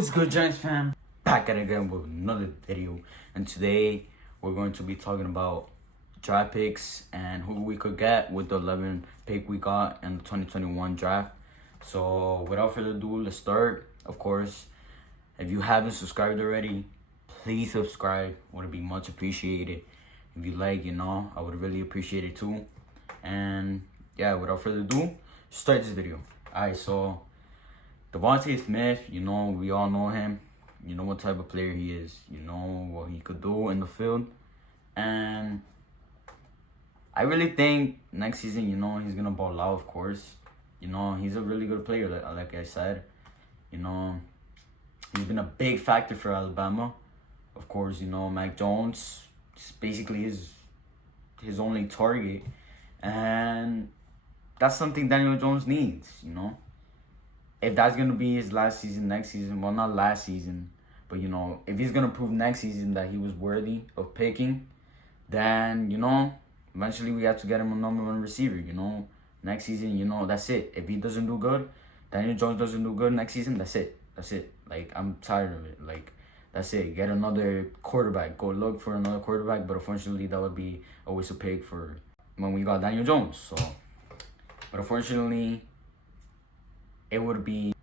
What's good, Giants fam? Back at it again with another video, and today we're going to be talking about draft picks and who we could get with the 11 pick we got in the 2021 draft. So without further ado, let's start. Of course, if you haven't subscribed already, please subscribe. Would be much appreciated. If you like, I would really appreciate it too. And yeah, without further ado, start this video. Alright, so DeVonta Smith, we all know him. You know what type of player he is. You know what he could do in the field. And I really think next season, he's going to ball out, of course. He's a really good player, like I said. He's been a big factor for Alabama. Of course, Mac Jones is basically his only target. And that's something Daniel Jones needs, If that's going to be his last season, next season, well, not last season, but, if he's going to prove next season that he was worthy of picking, then, eventually we have to get him a number one receiver, Next season, that's it. If he doesn't do good, Daniel Jones doesn't do good next season, that's it. That's it. Like, I'm tired of it. Like, that's it. Get another quarterback. Go look for another quarterback, but unfortunately, that would be a waste of pick for when we got Daniel Jones, so. But unfortunately, it would be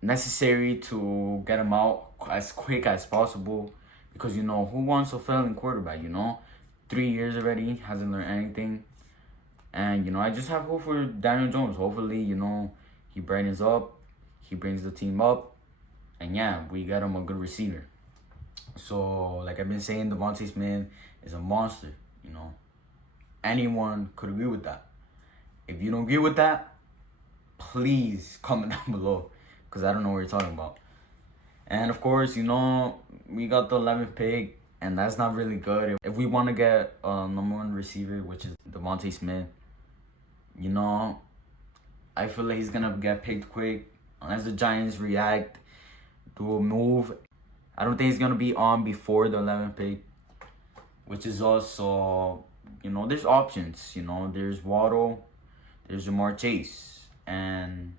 necessary to get him out as quick as possible because, who wants a failing quarterback, 3 years already, hasn't learned anything. And, I just have hope for Daniel Jones. Hopefully, he brightens up, he brings the team up, and yeah, we got him a good receiver. So, like I've been saying, DeVonta Smith is a monster, Anyone could agree with that. If you don't agree with that, please comment down below because I don't know what you're talking about. And of course, we got the 11th pick, and that's not really good. If we want to get a number one receiver, which is DeVonta Smith, I feel like he's going to get picked quick unless the Giants react, do a move. I don't think he's going to be on before the 11th pick, which is also, there's options. There's Waddle, there's Ja'Marr Chase, and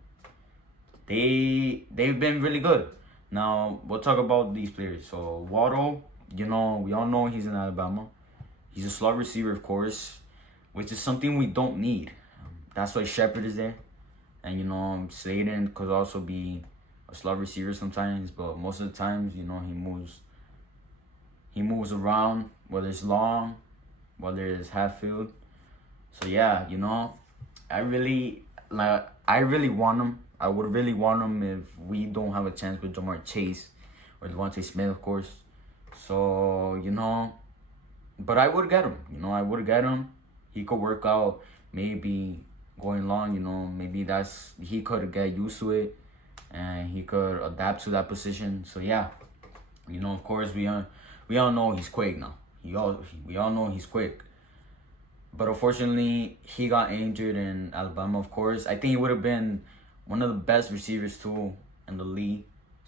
they've been really good. Now, we'll talk about these players. So, Waddle, we all know he's in Alabama. He's a slot receiver, of course, which is something we don't need. That's why Shepard is there. And, Slayton could also be a slot receiver sometimes, but most of the times, he moves around, whether it's long, whether it's half field. So, yeah, I really want him. I would really want him if we don't have a chance with Ja'Marr Chase or DeVonta Smith, of course. So, but I would get him. I would get him. He could work out maybe going long, maybe he could get used to it and he could adapt to that position. So, yeah, of course, we all know he's quick now. We all know he's quick. But unfortunately, he got injured in Alabama, of course. I think he would have been one of the best receivers, too, in the league.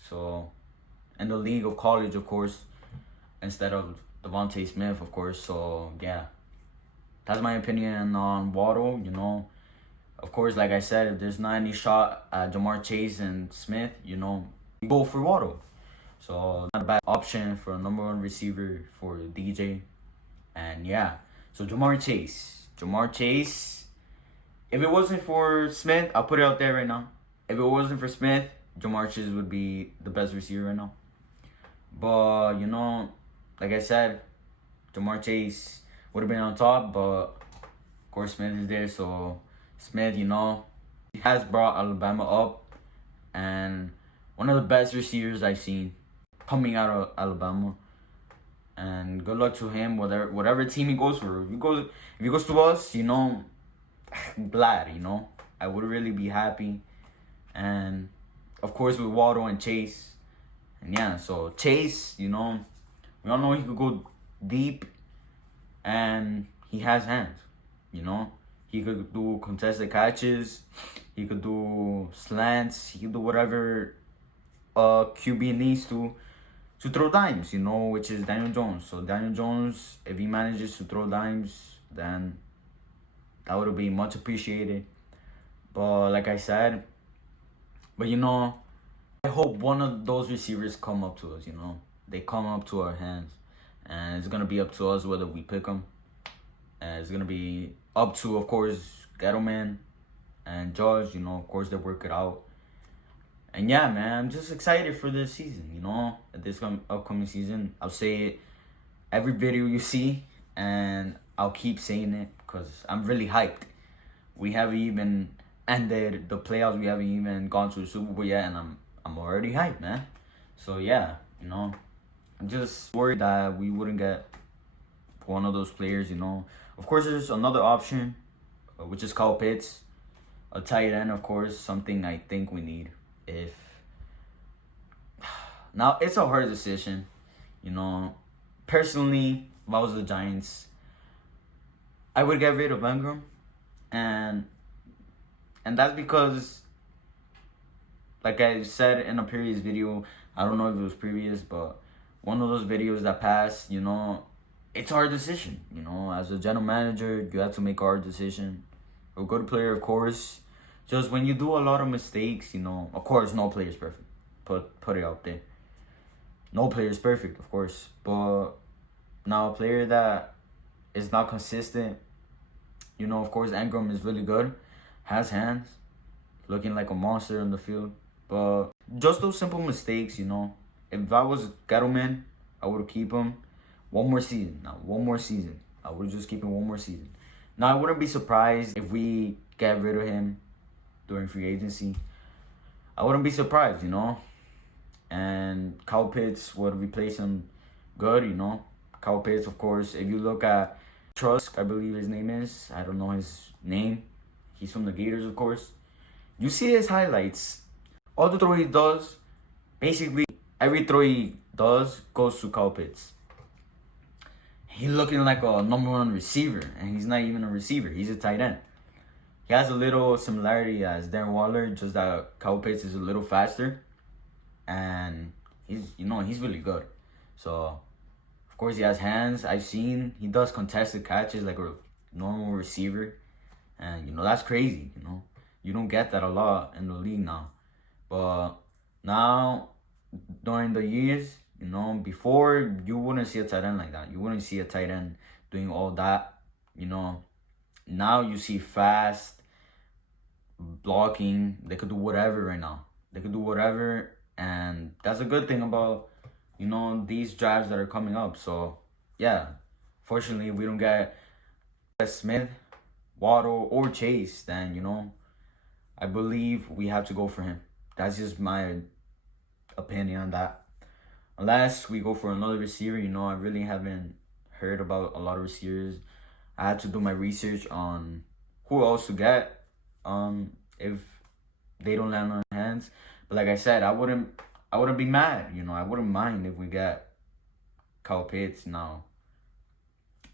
So, in the league of college, of course, instead of DeVonta Smith, of course. So, yeah. That's my opinion on Waddle, Of course, like I said, if there's not any shot at Ja'Marr Chase and Smith, we go for Waddle. So, not a bad option for a number one receiver for DJ. And, yeah. So, Ja'Marr Chase, if it wasn't for Smith, I'll put it out there right now. If it wasn't for Smith, Ja'Marr Chase would be the best receiver right now. But, like I said, Ja'Marr Chase would have been on top, but, of course, Smith is there. So, Smith, he has brought Alabama up. And one of the best receivers I've seen coming out of Alabama. And good luck to him, whatever team he goes for. If he goes to us, glad, I would really be happy. And, of course, with Waddle and Chase. And, yeah, so Chase, we all know he could go deep. And he has hands, He could do contested catches. He could do slants. He could do whatever QB needs to throw dimes, which is Daniel Jones. So Daniel Jones, if he manages to throw dimes, then that would be much appreciated. But like I said, I hope one of those receivers come up to us, you know. They come up to our hands. And it's going to be up to us whether we pick them. And it's going to be up to, of course, Gettleman and Judge, you know, of course, they work it out. And yeah, man, I'm just excited for this season, you know, this upcoming season. I'll say it every video you see, and I'll keep saying it because I'm really hyped. We haven't even ended the playoffs. We haven't even gone to the Super Bowl yet, and I'm already hyped, man. So yeah, you know, I'm just worried that we wouldn't get one of those players, you know. Of course, there's another option, which is Kyle Pitts, a tight end, of course, something I think we need. If now it's a hard decision, you know. Personally, if I was the Giants, I would get rid of Ingram, and that's because, like I said in a previous video, I don't know if it was previous, but one of those videos that passed, you know, it's a hard decision. You know, as a general manager, you have to make a hard decision. A good player, of course. Just when you do a lot of mistakes, you know, of course, no player is perfect. Put it out there. No player is perfect, of course. But now a player that is not consistent, you know, of course, Ingram is really good. Has hands. Looking like a monster on the field. But just those simple mistakes, you know. If I was Gettleman, I would keep him one more season. Now, one more season. I would just keep him one more season. Now, I wouldn't be surprised if we get rid of him during free agency. I wouldn't be surprised, you know. And Kyle Pitts would replace him good, you know. Kyle Pitts, of course, if you look at Trusk, I believe his name is. I don't know his name. He's from the Gators, of course. You see his highlights. All the throw he does, basically, every throw he does goes to Kyle Pitts. He's looking like a number one receiver, and he's not even a receiver. He's a tight end. He has a little similarity as Darren Waller, just that Kyle Pitts is a little faster, and he's really good. So, of course, he has hands. I've seen he does contested catches like a normal receiver, and you know that's crazy. You know, you don't get that a lot in the league now, but now during the years, you know, before you wouldn't see a tight end like that. You wouldn't see a tight end doing all that. You know, now you see fast blocking. They could do whatever right now. They could do whatever, and that's a good thing about, you know, these drives that are coming up. So yeah, fortunately, if we don't get Smith, Waddle, or Chase, then you know, I believe we have to go for him. That's just my opinion on that. Unless we go for another receiver, you know, I really haven't heard about a lot of receivers. I had to do my research on who else to get if they don't land on hands. But like I said, I wouldn't be mad, you know. I wouldn't mind if we get Kyle Pitts now.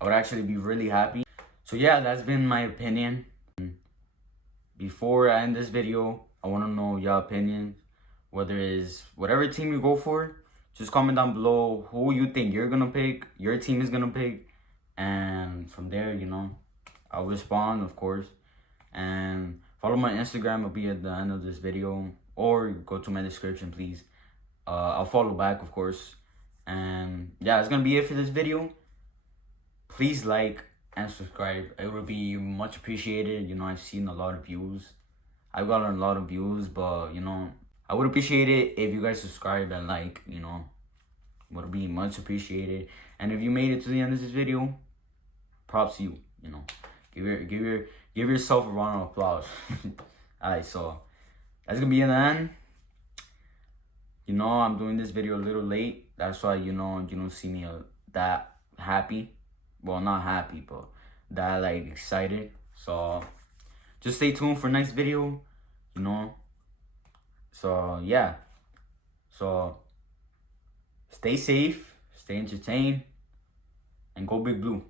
I would actually be really happy. So yeah, that's been my opinion. Before I end this video, I want to know your opinion. Whether it's whatever team you go for, just comment down below who you think you're going to pick, your team is going to pick. And from there, you know, I'll respond, of course. And follow my Instagram. It'll be at the end of this video. Or go to my description, please. I'll follow back, of course. And yeah, it's going to be it for this video. Please like and subscribe. It would be much appreciated. You know, I've seen a lot of views. I've gotten a lot of views, but, you know, I would appreciate it if you guys subscribe and like, you know. Would be much appreciated. And if you made it to the end of this video, props to you, you know. Give yourself a round of applause. Alright, so that's gonna be in the end. You know, I'm doing this video a little late. That's why, you know, you don't see me that happy. Well, not happy, but that like excited. So just stay tuned for next video, you know. So yeah. So stay safe, stay entertained, and go Big Blue.